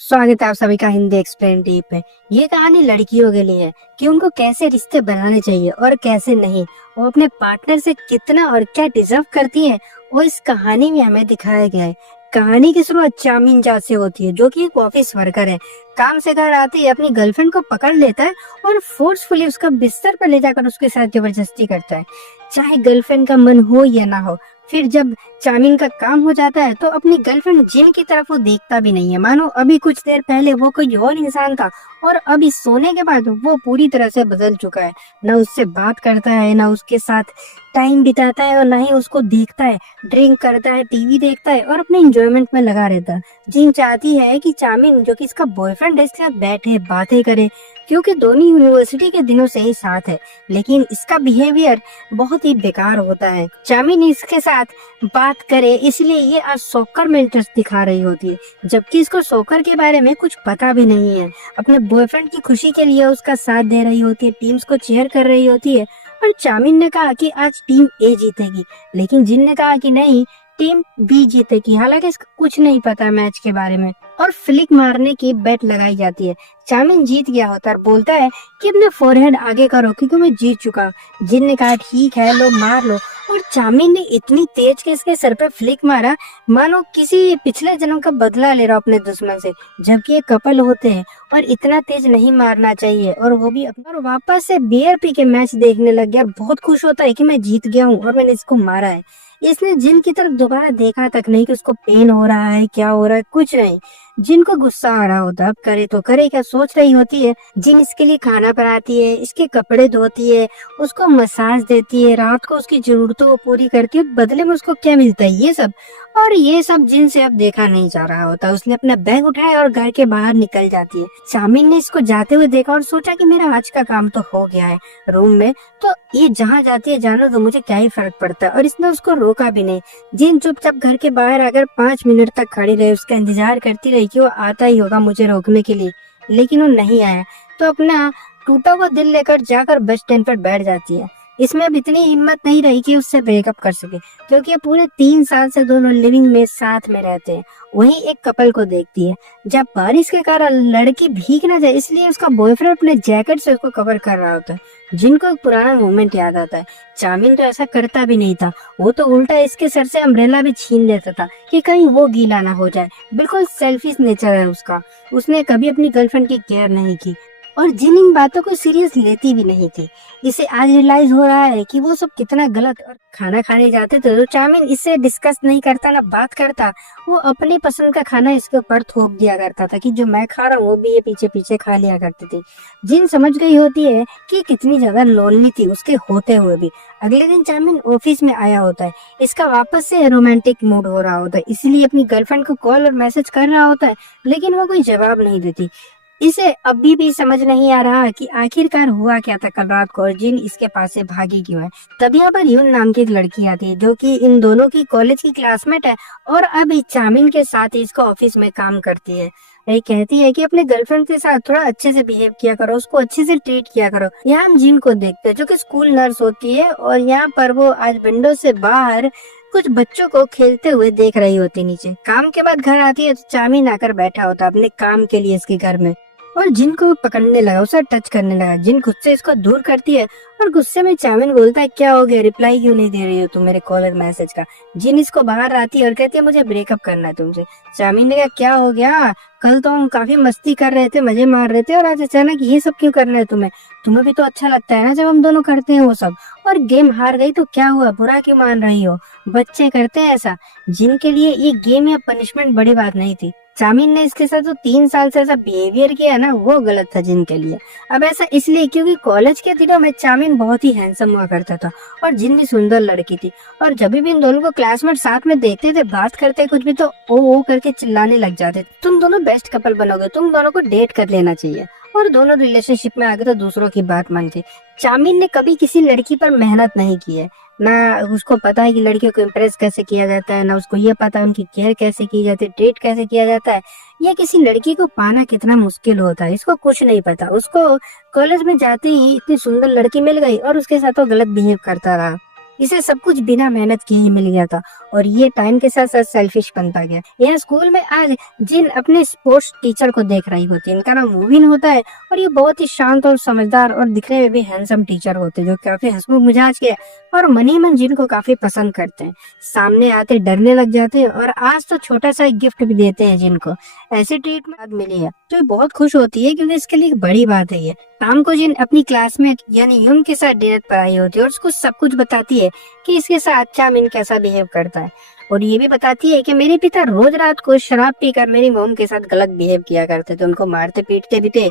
स्वागत है आप सभी का हिंदी एक्सप्लेन टीप पे। ये कहानी लड़कियों के लिए है कि उनको कैसे रिश्ते बनाने चाहिए और कैसे नहीं, वो अपने पार्टनर से कितना और क्या डिजर्व करती है, वो इस कहानी में हमें दिखाया गया है। कहानी की शुरुआत चामिन जा से होती है, जो कि एक ऑफिस वर्कर है। काम से घर आते ही अपनी गर्लफ्रेंड को पकड़ लेता है और फोर्सफुली उसका बिस्तर पर ले जाकर उसके साथ जबरदस्ती करता है, चाहे गर्लफ्रेंड का मन हो या ना हो। फिर जब चामिन का काम हो जाता है तो अपनी गर्लफ्रेंड जिन की तरफ वो देखता भी नहीं है, मानो अभी कुछ देर पहले वो कोई और इंसान था और अभी सोने के बाद वो पूरी तरह से बदल चुका है। ना उससे बात करता है, ना उसके साथ टाइम बिताता है और ना ही उसको देखता है। ड्रिंक करता है, टीवी देखता है और अपने एंजॉयमेंट में लगा रहता है। जिन चाहती है कि चामिन, जो कि इसका बॉयफ्रेंड है, इसके साथ बैठे बातें करे, क्योंकि दोनों यूनिवर्सिटी के दिनों से ही साथ है। लेकिन इसका बिहेवियर बहुत ही बेकार होता है। चामिन इसके साथ बात करे इसलिए ये आज सॉकर में इंटरेस्ट दिखा रही होती है, जबकि इसको सॉकर के बारे में कुछ पता भी नहीं है। अपने बॉयफ्रेंड की खुशी के लिए उसका साथ दे रही होती है, टीम्स को चीयर कर रही होती है। और चामिन ने कहा कि आज टीम ए जीतेगी, लेकिन जिन ने कहा कि नहीं, टीम बी जीतेगी। हालांकि इसका कुछ नहीं पता मैच के बारे में। और फ्लिक मारने की बेट लगाई जाती है। चामिन जीत गया होता है और बोलता है कि अपने फोरहेड आगे करो क्योंकि मैं जीत चुका। जिन ने कहा ठीक है, लो मार लो। और चामिन ने इतनी तेज के इसके सर पे फ्लिक मारा मानो किसी पिछले जन्म का बदला ले रहा अपने दुश्मन से, जबकि ये कपल होते हैं और इतना तेज नहीं मारना चाहिए। और वो भी और वापस से बियर पी के मैच देखने लग गया। बहुत खुश होता है कि मैं जीत गया हूँ और मैंने इसको मारा है। इसने जिन की तरफ दोबारा देखा तक नहीं कि उसको पेन हो रहा है, क्या हो रहा है, कुछ नहीं। जिन को गुस्सा आ रहा होता, अब करे तो करे क्या सोच रही होती है। जिन इसके लिए खाना बनाती है, इसके कपड़े धोती है, उसको मसाज देती है, रात को उसकी जरूरतों को पूरी करती है। बदले में उसको क्या मिलता है? ये सब। और ये सब जिन से अब देखा नहीं जा रहा होता। उसने अपना बैग उठाया और घर के बाहर निकल जाती है। चामिन ने इसको जाते हुए देखा और सोचा कि मेरा आज का काम तो हो गया है रूम में, तो ये जहाँ जाती है जाने दो, मुझे क्या ही फर्क पड़ता है। और इसने उसको रोका भी नहीं। जिन चुपचाप घर के बाहर आकर 5 मिनट तक खड़ी रही, उसका इंतजार करती रही कि वो आता ही होगा मुझे रोकने के लिए, लेकिन वो नहीं आया। तो अपना टूटा हुआ दिल लेकर जाकर बस स्टैंड पर बैठ जाती है। इसमें अब इतनी हिम्मत नहीं रही कि उससे ब्रेकअप कर सके, क्योंकि पूरे 3 साल से दोनों लिविंग में साथ में रहते हैं। वहीं एक कपल को देखती है। जब बारिश के कारण लड़की भीग ना जाए इसलिए उसका बॉयफ्रेंड अपने जैकेट से उसको कवर कर रहा होता है। जिनको एक पुराना मोमेंट याद आता है। चामिन तो ऐसा करता भी नहीं था, वो तो उल्टा इसके सर से अम्ब्रेला भी छीन लेता था कि कहीं वो गीला ना हो जाए। बिल्कुल सेल्फिश नेचर है उसका। उसने कभी अपनी गर्लफ्रेंड की केयर नहीं की और जिन इन बातों को सीरियस लेती भी नहीं थी। इसे आज रियलाइज हो रहा है कि वो सब कितना गलत। और खाना खाने जाते थे तो चामिन इससे डिस्कस नहीं करता, ना बात करता। वो अपनी पसंद का खाना इसके ऊपर थोप दिया करता था कि जो मैं खा रहा हूँ वो भी ये पीछे पीछे खा लिया करती थी। जिन समझ गई होती है कि कितनी ज्यादा लोनली थी उसके होते हुए भी। अगले दिन चामिन ऑफिस में आया होता है। इसका वापस से रोमांटिक मूड हो रहा होता है, इसलिए अपनी गर्लफ्रेंड को कॉल और मैसेज कर रहा होता है, लेकिन वो कोई जवाब नहीं देती। इसे अभी भी समझ नहीं आ रहा कि आखिरकार हुआ क्या था कल रात को और जिन इसके पास से भागी क्यों है। तभी यहाँ पर यून नाम की एक लड़की आती है, जो कि इन दोनों की कॉलेज की क्लासमेट है और अब इस चामिन के साथ ही इसको ऑफिस में काम करती है। ये कहती है कि अपने गर्लफ्रेंड के साथ थोड़ा अच्छे से बिहेव किया करो, उसको अच्छे से ट्रीट किया करो। यहाँ हम जिन को देखते हैं, जो कि स्कूल नर्स होती है और यहाँ पर वो आज विंडो से बाहर कुछ बच्चों को खेलते हुए देख रही होती। नीचे काम के बाद घर आती है तो चामिन आकर बैठा होता अपने काम के लिए इसके घर में और जिन को पकड़ने लगा, उसे टच करने लगा। जिन खुद से इसको दूर करती है और गुस्से में चामिन बोलता है क्या हो गया, रिप्लाई क्यों नहीं दे रही हो तुम मेरे कॉल और मैसेज का। जिन इसको बाहर आती है और कहती है मुझे ब्रेकअप करना है तुमसे। चामिन ने कहा क्या हो गया, कल तो हम काफी मस्ती कर रहे थे, मजे मार रहे थे और आज अचानक ये सब क्यों करना है तुम्हें? तुम्हें भी तो अच्छा लगता है ना जब हम दोनों करते हैं वो सब। और गेम हार गई तो क्या हुआ, बुरा क्यों मान रही हो? बच्चे करते हैं ऐसा। जिन के लिए ये गेम या पनिशमेंट बड़ी बात नहीं थी। चामिन ने इसके साथ जो 3 साल से ऐसा बिहेवियर किया ना, वो गलत था जिन के लिए। अब ऐसा इसलिए क्योंकि कॉलेज के दिनों में चामिन बहुत ही हैंडसम हुआ करता था और जिन भी सुंदर लड़की थी। और जब भी इन दोनों को क्लासमेट साथ में देखते थे, बात करते कुछ भी, तो ओ करके चिल्लाने लग जाते, तुम दोनों बेस्ट कपल बनोगे, तुम दोनों को डेट कर लेना चाहिए। और दोनों रिलेशनशिप में आगे तो दूसरों की बात मानते। चामिन ने कभी किसी लड़की पर मेहनत नहीं की है, ना उसको पता है कि लड़कियों को इम्प्रेस कैसे किया जाता है, ना उसको ये पता है उनकी केयर कैसे की जाती है, डेट कैसे किया जाता है, या किसी लड़की को पाना कितना मुश्किल होता है। इसको कुछ नहीं पता। उसको कॉलेज में जाते ही इतनी सुंदर लड़की मिल गई और उसके साथ वो गलत बिहेव करता रहा। इसे सब कुछ बिना मेहनत किए ही मिल गया था और ये टाइम के साथ साथ सेल्फिश बनता गया। यहाँ स्कूल में आज जिन अपने स्पोर्ट्स टीचर को देख रही होती है, इनका नाम मूविन होता है और ये बहुत ही शांत और समझदार और दिखने में भी हैंडसम टीचर होते हैं, जो काफी हंसमुख मिजाज के और मनी मन जिनको काफी पसंद करते हैं। सामने आते डरने लग जाते हैं और आज तो छोटा सा एक गिफ्ट भी देते हैं जिनको ऐसी ट्रीटमेंट मिली है, तो बहुत खुश होती है क्योंकि इसके लिए एक बड़ी बात है ये। शाम को जिन अपनी क्लासमेट यानी यून के साथ डिनर पर आई होती है और उसको सब कुछ बताती है कि इसके साथ चामिन कैसा बिहेव करता है, और ये भी बताती है कि मेरे पिता रोज रात को शराब पीकर मेरी मोम के साथ गलत बिहेव किया करते थे, उनको मारते पीटते भी थे।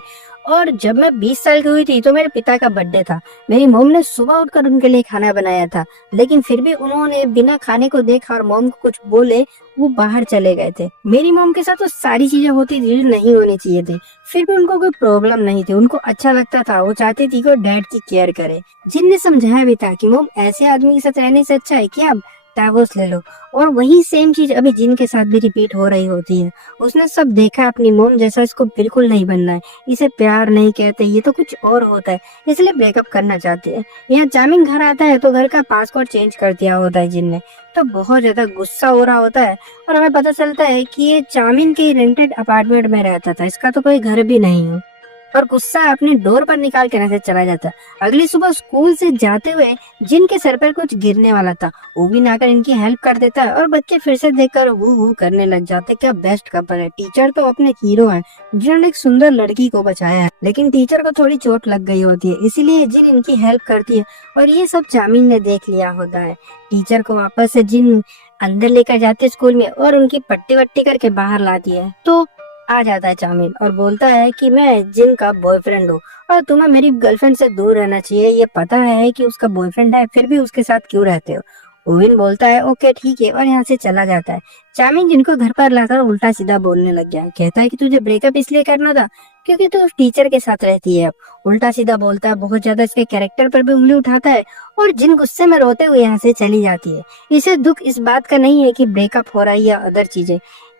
और जब मैं 20 साल की हुई थी तो मेरे पिता का बर्थडे था, मेरी मोम ने सुबह उठकर उनके लिए खाना बनाया था, लेकिन फिर भी उन्होंने बिना खाने को देखा और मोम को कुछ बोले वो बाहर चले गए थे। मेरी मोम के साथ तो सारी चीजें होती थी जो नहीं होनी चाहिए थी, फिर भी उनको कोई प्रॉब्लम नहीं थी, उनको अच्छा लगता था, वो चाहती थी कि वो डैड की केयर करे। जिन ने समझाया भी था कि मोम ऐसे आदमी के साथ रहने से अच्छा है कि आप डाइवोर्स ले लो, और वही सेम चीज अभी जिन के साथ भी रिपीट हो रही होती है। उसने सब देखा अपनी मोम जैसा, इसको बिल्कुल नहीं बनना है, इसे प्यार नहीं कहते, ये तो कुछ और होता है, इसलिए ब्रेकअप करना चाहते हैं। यहाँ चामिन घर आता है तो घर का पासवर्ड चेंज कर दिया होता है जिन ने, तो बहुत ज्यादा गुस्सा हो रहा होता है और हमें पता चलता है कि ये चामिन के रेंटेड अपार्टमेंट में रहता था, इसका तो कोई घर भी नहीं है, और गुस्सा अपनी डोर पर निकाल के ऐसे चला जाता। अगली सुबह स्कूल से जाते हुए जिन के सर पर कुछ गिरने वाला था, वो भी आकर इनकी हेल्प कर देता है और बच्चे फिर से देखकर वो करने लग जाते। क्या बेस्ट कपल है, टीचर तो अपने हीरो हैं जिन्होंने एक सुंदर लड़की को बचाया है, लेकिन टीचर को थोड़ी चोट लग गई होती है, इसीलिए जिन इनकी हेल्प करती है और ये सब चामिन ने देख लिया होता है। टीचर को वापस से जिन अंदर लेकर जाती है स्कूल में और उनकी पट्टी वट्टी करके बाहर लाती है, तो आ जाता है चामिन और बोलता है कि मैं जिन का बॉयफ्रेंड हूँ और तुम्हें मेरी गर्लफ्रेंड से दूर रहना चाहिए, ये पता है कि उसका बॉयफ्रेंड है फिर भी उसके साथ क्यों रहते हो। ओविन बोलता है ओके ठीक है और यहाँ से चला जाता है। चामिन जिनको घर पर लाकर उल्टा सीधा बोलने लग गया, कहता है कि तुझे ब्रेकअप इसलिए करना था क्योंकि तू उस टीचर के साथ रहती है। अब उल्टा सीधा बोलता है, बहुत ज्यादा इसके कैरेक्टर पर भी उंगली उठाता है और जिन गुस्से में रोते हुए यहाँ से चली जाती है। इसे दुख इस बात का नहीं है कि ब्रेकअप हो रहा है या अदर चीजें,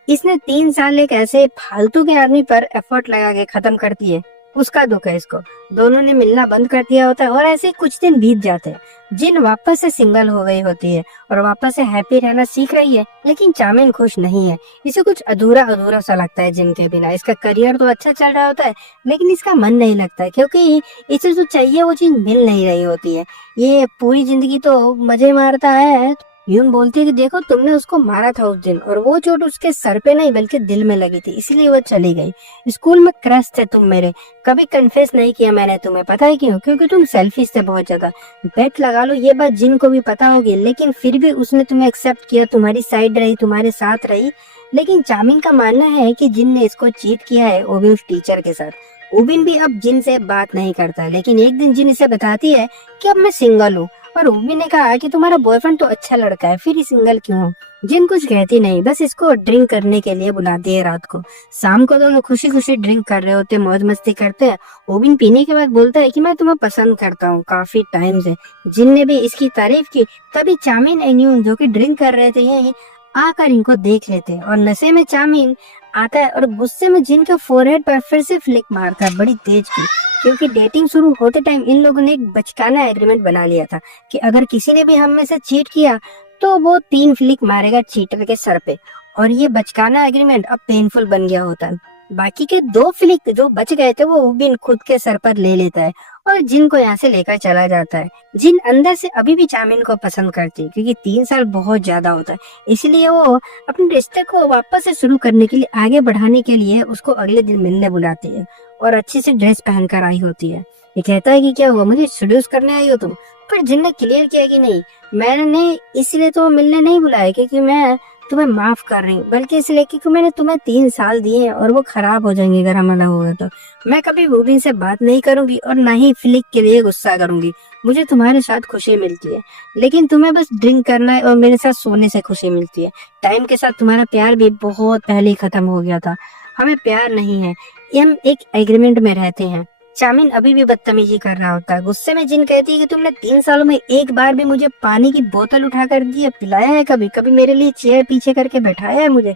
इसने 3 साल एक ऐसे फालतू के आदमी पर एफर्ट लगा के खत्म कर दिए, उसका दुख है इसको। दोनों ने मिलना बंद कर दिया होता है और ऐसे कुछ दिन बीत जाते हैं। जिन वापस से सिंगल हो गई होती है और वापस से हैप्पी रहना सीख रही है, लेकिन चामिन खुश नहीं है, इसे कुछ अधूरा अधूरा सा लगता है जिन के बिना। इसका करियर तो अच्छा चल रहा होता है लेकिन इसका मन नहीं लगता है क्योंकि इसे जो चाहिए वो चीज मिल नहीं रही होती है। ये पूरी जिंदगी तो मजे मारता है। यून बोलती है कि देखो तुमने उसको मारा था उस दिन और वो चोट उसके सर पे नहीं बल्कि दिल में लगी थी, इसलिए वो चली गई। स्कूल में क्रश थे तुम मेरे, कभी कन्फेस नहीं किया मैंने तुम्हें, पता है क्यों? क्योंकि तुम सेल्फिश थे बहुत ज्यादा। बेट लगा लो ये बात जिन को भी पता होगी, लेकिन फिर भी उसने तुम्हें एक्सेप्ट किया, तुम्हारी साइड रही, तुम्हारे साथ रही। लेकिन चामिन का मानना है कि जिन ने इसको चीट किया है वो भी उस टीचर के साथ। उबिन भी अब जिन से बात नहीं करता, लेकिन एक दिन जिन इसे बताती है कि अब मैं सिंगल हूँ और उबी ने कहा कि तुम्हारा बॉयफ्रेंड तो अच्छा लड़का है, फिर सिंगल क्यों हो? जिन कुछ कहती नहीं, बस इसको ड्रिंक करने के लिए बुलाती है रात को। शाम को दोनों खुशी खुशी ड्रिंक कर रहे होते, मौज मस्ती करते हैं। ओबिन पीने के बाद बोलता है कि मैं तुम्हें पसंद करता हूँ काफी टाइम से। जिन ने भी इसकी तारीफ की, तभी चामिन एंड यून जो कि ड्रिंक कर रहे थे यही आकर इनको देख लेते हैं और नशे में चामिन आता है और गुस्से में जिन के फोरहेड पर फिर से फ्लिक मारता है बड़ी तेज की, क्योंकि डेटिंग शुरू होते टाइम इन लोगों ने एक बचकाना एग्रीमेंट बना लिया था कि अगर किसी ने भी हम में से चीट किया तो वो 3 फ्लिक मारेगा चीटर के सर पे, और ये बचकाना एग्रीमेंट अब पेनफुल बन गया होता है। बाकी के 2 फ्लिक जो बच गए थे वो बिन खुद के सर पर ले लेता है और जिन को यहाँ से लेकर चला जाता है। जिन अंदर से अभी भी चामिन को पसंद करती है क्योंकि 3 साल बहुत ज्यादा होता है, इसलिए वो अपने रिश्ते को वापस से शुरू करने के लिए, आगे बढ़ाने के लिए उसको अगले दिन मिलने बुलाती है और अच्छी सी ड्रेस पहनकर आई होती है। ये कहता है कि क्या हुआ, मुझे सेड्यूस करने आई हो तुम? पर जिन ने क्लियर किया कि नहीं, मैंने इसलिए तो मिलने नहीं बुलाया क्योंकि मैं तुम्हें माफ कर रही हूँ, बल्कि इसलिए क्योंकि मैंने तुम्हें 3 साल दिए हैं और वो खराब हो जाएंगे अगर हम अलग हो गए तो। मैं कभी रूबिन से बात नहीं करूंगी और ना ही फ्लिक के लिए गुस्सा करूंगी। मुझे तुम्हारे साथ खुशी मिलती है, लेकिन तुम्हें बस ड्रिंक करना है और मेरे साथ सोने से खुशी मिलती है। टाइम के साथ तुम्हारा प्यार भी बहुत पहले ही खत्म हो गया था, हमें प्यार नहीं है, हम एक एग्रीमेंट में रहते हैं। चामिन अभी भी बदतमीजी कर रहा होता है। गुस्से में जिन कहती है कि तुमने 3 सालों में एक बार भी मुझे पानी की बोतल उठा कर दी है, पिलाया है, कभी कभी मेरे लिए चेयर पीछे करके बैठाया है मुझे?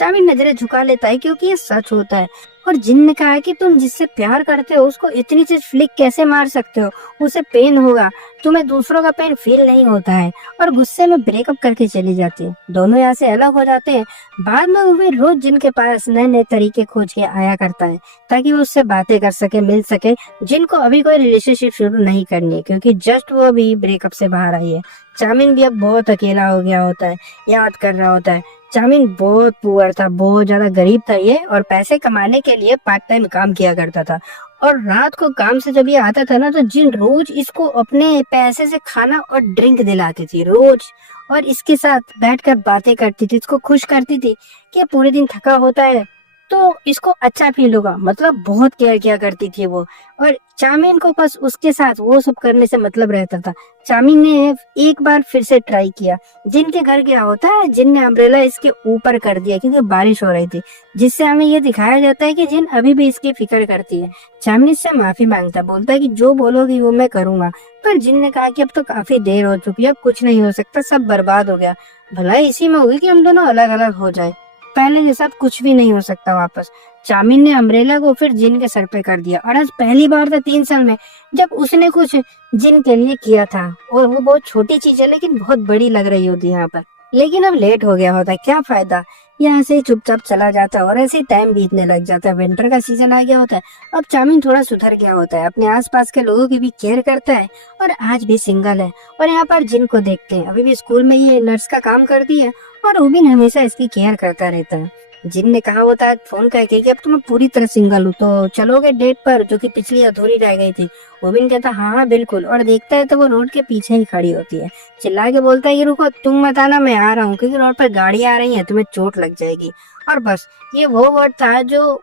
चामिन नजरें झुका लेता है क्योंकि ये सच होता है। और जिन ने कहा है कि तुम जिससे प्यार करते हो उसको इतनी सी फ्लिक कैसे मार सकते हो, उसे पेन होगा, तुम्हें दूसरों का पेन फील नहीं होता है। और गुस्से में ब्रेकअप करके चली जाती है। दोनों यहाँ से अलग हो जाते हैं। बाद में वो फिर रोज जिन के पास नए नए तरीके खोज के आया करता है ताकि वो उससे बातें कर सके, मिल सके। जिनको अभी कोई रिलेशनशिप शुरू नहीं करनी है क्योंकि जस्ट वो अभी ब्रेकअप से बाहर आई है। चामिन भी अब बहुत अकेला हो गया होता है, याद कर रहा होता है। चामिन बहुत पुअर था, बहुत ज्यादा गरीब था ये, और पैसे कमाने के लिए पार्ट टाइम काम किया करता था। और रात को काम से जब ये आता था ना तो जिन रोज इसको अपने पैसे से खाना और ड्रिंक दिलाती थी रोज, और इसके साथ बैठकर बातें करती थी, इसको खुश करती थी कि पूरे दिन थका होता है तो इसको अच्छा फील होगा। मतलब बहुत केयर किया करती थी वो। और चामिन को बस उसके साथ वो सब करने से मतलब रहता था। चामिन ने एक बार फिर से ट्राई किया। जिन के घर गया होता है, जिन ने अम्ब्रेला इसके ऊपर कर दिया क्योंकि बारिश हो रही थी, जिससे हमें ये दिखाया जाता है कि जिन अभी भी इसकी फिक्र करती है। चामिन इससे माफी मांगता, बोलता है कि जो बोलोगी वो मैं करूंगा। पर जिन ने कहा कि अब तो काफी देर हो चुकी है, अब कुछ नहीं हो सकता, सब बर्बाद हो गया, भलाई इसी में होगी कि हम दोनों अलग अलग हो जाए, पहले जैसा अब कुछ भी नहीं हो सकता वापस। चामिन ने अम्ब्रेला को फिर जिन के सर पे कर दिया। और आज पहली बार था 3 साल में जब उसने कुछ जिन के लिए किया था। और वो बहुत छोटी चीज है लेकिन बहुत बड़ी लग रही होती है यहाँ पर। लेकिन अब लेट हो गया होता है, क्या फायदा। यहाँ से चुपचाप चला जाता है और ऐसे ही टाइम बीतने लग जाता है। विंटर का सीजन आ गया होता है। अब चामिन थोड़ा सुधर गया होता है, अपने आसपास के लोगों की भी केयर करता है और आज भी सिंगल है। और यहाँ पर जिन को देखते हैं, अभी भी स्कूल में ये नर्स का काम करती है और रूबिन हमेशा इसकी केयर करता रहता है। जिन ने कहा होता है फोन करके कि अब तो मैं पूरी तरह सिंगल हूँ, तो चलोगे डेट पर, जो कि पिछली अधूरी रह गई थी। रूबिन कहता हाँ हाँ बिल्कुल, और देखता है तो वो रोड के पीछे ही खड़ी होती है। चिल्ला के बोलता है कि रुको, तुम मत आना, मैं आ रहा हूँ, क्योंकि रोड पर गाड़ी आ रही है, तुम्हें चोट लग जाएगी। और बस ये वो वर्ड था जो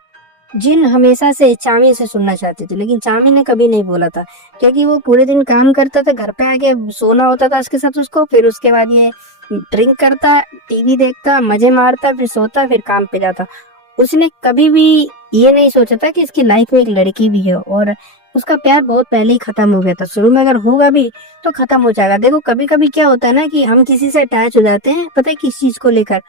जिन हमेशा से चामी से सुनना चाहती थी, लेकिन चामी ने कभी नहीं बोला था क्योंकि वो पूरे दिन काम करता था, घर पे आके सोना होता था उसके साथ उसको, फिर उसके बाद ये ड्रिंक करता, टीवी देखता, मजे मारता, फिर सोता, फिर काम पे जाता। उसने कभी भी ये नहीं सोचा था कि इसकी लाइफ में एक लड़की भी है, और उसका प्यार बहुत पहले ही खत्म हो गया था। शुरू में अगर होगा भी तो खत्म हो जाएगा। देखो कभी कभी क्या होता है ना कि हम किसी से अटैच हो जाते हैं, पता है किस चीज को लेकर,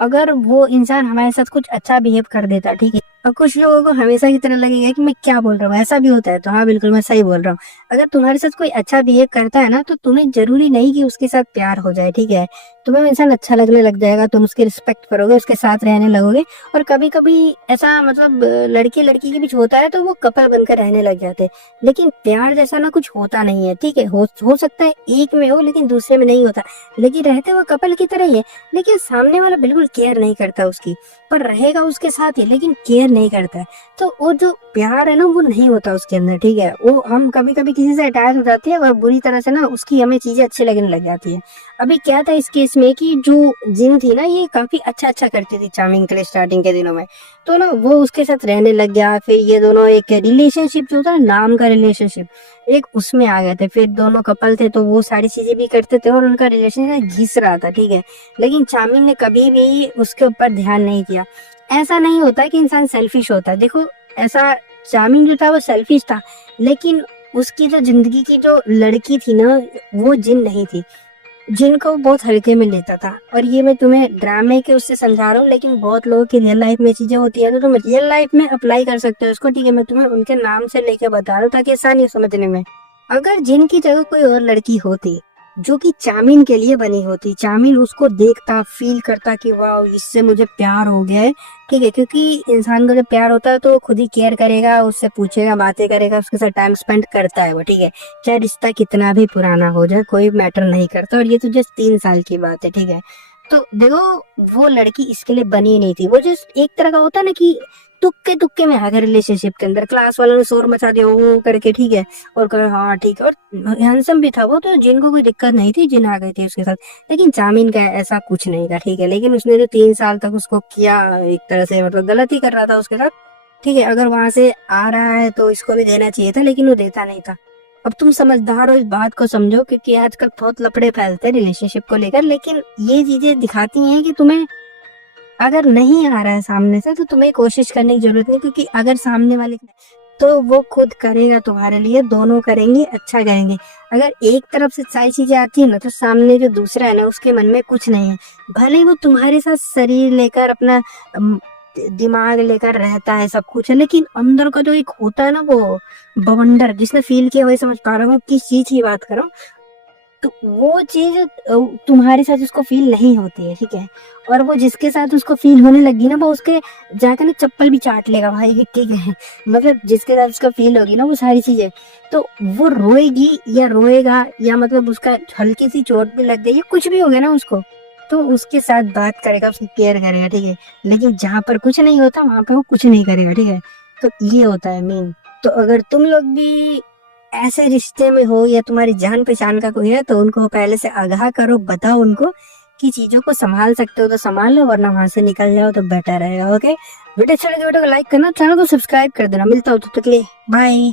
अगर वो इंसान हमारे साथ कुछ अच्छा बिहेव कर देता, ठीक है, और कुछ लोगों को हमेशा की तरह लगेगा कि मैं क्या बोल रहा हूँ, ऐसा भी होता है। तो हाँ बिल्कुल मैं सही बोल रहा हूँ। अगर तुम्हारे साथ कोई अच्छा बिहेव करता है ना तो तुम्हें जरूरी नहीं कि उसके साथ प्यार हो जाए, ठीक है। तुम्हें वो इंसान अच्छा लगने लग जाएगा, तुम उसकी रिस्पेक्ट करोगे, उसके साथ रहने लगोगे। और कभी कभी ऐसा मतलब लड़के लड़की के बीच होता है तो वो कपल बनकर रहने लग जाते हैं। लेकिन प्यार जैसा ना कुछ होता नहीं है, ठीक है। हो सकता है एक में हो लेकिन दूसरे में नहीं होता, लेकिन रहते वो कपल की तरह ही है। लेकिन सामने वाला बिल्कुल केयर नहीं करता उसकी, पर रहेगा उसके साथ ही लेकिन केयर नहीं करता है। तो वो जो प्यार है ना वो नहीं होता उसके अंदर, ठीक है। वो हम कभी कभी किसी से अटैच हो जाती है और बुरी तरह से ना उसकी हमें चीजें अच्छी लगने लग जाती है। अभी क्या था इस केस में कि जो जिन थी ना ये काफी अच्छा अच्छा करती थी चार्मिंग के लिए स्टार्टिंग के दिनों में, तो ना वो उसके साथ रहने लग गया। फिर ये दोनों एक रिलेशनशिप जो होता है नाम का रिलेशनशिप, एक उसमें आ गए थे। फिर दोनों कपल थे तो वो सारी चीजें भी करते थे और उनका रिलेशन घिस रहा था, ठीक है। लेकिन चार्मिंग ने कभी भी उसके ऊपर ध्यान नहीं दिया। ऐसा नहीं होता कि इंसान सेल्फिश होता है, देखो ऐसा चार्मिंग जो था वो सेल्फिश था, लेकिन उसकी जो जिंदगी की जो लड़की थी ना वो जिन नहीं थी। जिन को बहुत हल्के में लेता था। और ये मैं तुम्हें ड्रामे के उससे समझा रहा हूँ, लेकिन बहुत लोगों की रियल लाइफ में चीजें होती है तो तुम रियल लाइफ में अप्लाई कर सकते हो इसको, ठीक है। मैं तुम्हें उनके नाम से लेके बता रहा हूँ ताकि आसानी हो समझने में। अगर जिन की जगह कोई और लड़की होती जो कि चामिन के लिए बनी होती, चामिन उसको देखता, फील करता कि वाह इससे मुझे प्यार हो गया है, ठीक है। क्योंकि इंसान को जब प्यार होता है तो वो खुद ही केयर करेगा, उससे पूछेगा, बातें करेगा, उसके साथ टाइम स्पेंड करता है वो, ठीक है। चाहे रिश्ता कितना भी पुराना हो जाए कोई मैटर नहीं करता। और ये तो जस्ट 3 साल की बात है, ठीक है। तो देखो वो लड़की इसके लिए बनी नहीं थी। वो जस्ट एक तरह का होता है ना कि तुक्के तुक्के में आ गए रिलेशनशिप के अंदर, क्लास वालों ने शोर मचा दिया वो करके, ठीक है। और कर हाँ ठीक है, और हैंडसम भी था वो, तो जिन को कोई दिक्कत नहीं थी, जिन आ गई थी उसके साथ। लेकिन चामिन का ऐसा कुछ नहीं था, ठीक है। लेकिन उसने जो 3 साल तक उसको किया, एक तरह से मतलब गलत ही कर रहा था उसके साथ, ठीक है। अगर वहां से आ रहा है तो इसको भी देना चाहिए था, लेकिन वो देता नहीं था। अब तुम समझदार हो, इस बात को समझो, क्योंकि आजकल बहुत लफड़े फैलते हैं रिलेशनशिप को लेकर। लेकिन ये चीजें दिखाती हैं कि तुम्हें अगर नहीं आ रहा है सामने से तो तुम्हें कोशिश करने की जरूरत नहीं, क्योंकि अगर सामने वाले तो वो खुद करेगा तुम्हारे लिए, दोनों करेंगे, अच्छा करेंगे। अगर एक तरफ से सारी चीजें आती है ना, तो सामने जो दूसरा है ना, उसके मन में कुछ नहीं है। भले ही वो तुम्हारे साथ शरीर लेकर अपना दिमाग लेकर रहता है, सब कुछ है, लेकिन अंदर का जो एक होता है ना, वो बवंडर, जिसने फील किया वही समझ पा रहा हूँ किस चीज की बात कर रहा हूँ। तो वो चीज तुम्हारे साथ उसको फील नहीं होती है, ठीक है। और वो जिसके साथ उसको फील होने लगी ना, वो उसके जाकर ना चप्पल भी चाट लेगा भाई, ठीक है। मतलब जिसके साथ उसको फील होगी ना वो सारी चीजें, तो वो रोएगी या रोएगा, या मतलब उसका हल्की सी चोट भी लग गई या कुछ भी हो गया ना उसको, तो उसके साथ बात करेगा, उसकी केयर करेगा, ठीक है। लेकिन जहाँ पर कुछ नहीं होता वहां पे वो कुछ नहीं करेगा, ठीक है। तो ये होता है मेन। तो अगर तुम लोग भी ऐसे रिश्ते में हो या तुम्हारी जान पहचान का कोई है, तो उनको पहले से आगाह करो, बताओ उनको कि चीजों को संभाल सकते हो तो संभाल लो, वरना वहां से निकल जाओ तो बेटर रहेगा। ओके, वीडियो अच्छा लगे वीडियो को लाइक करना, चैनल को सब्सक्राइब कर देना। मिलता हो तब तक के लिए, बाय।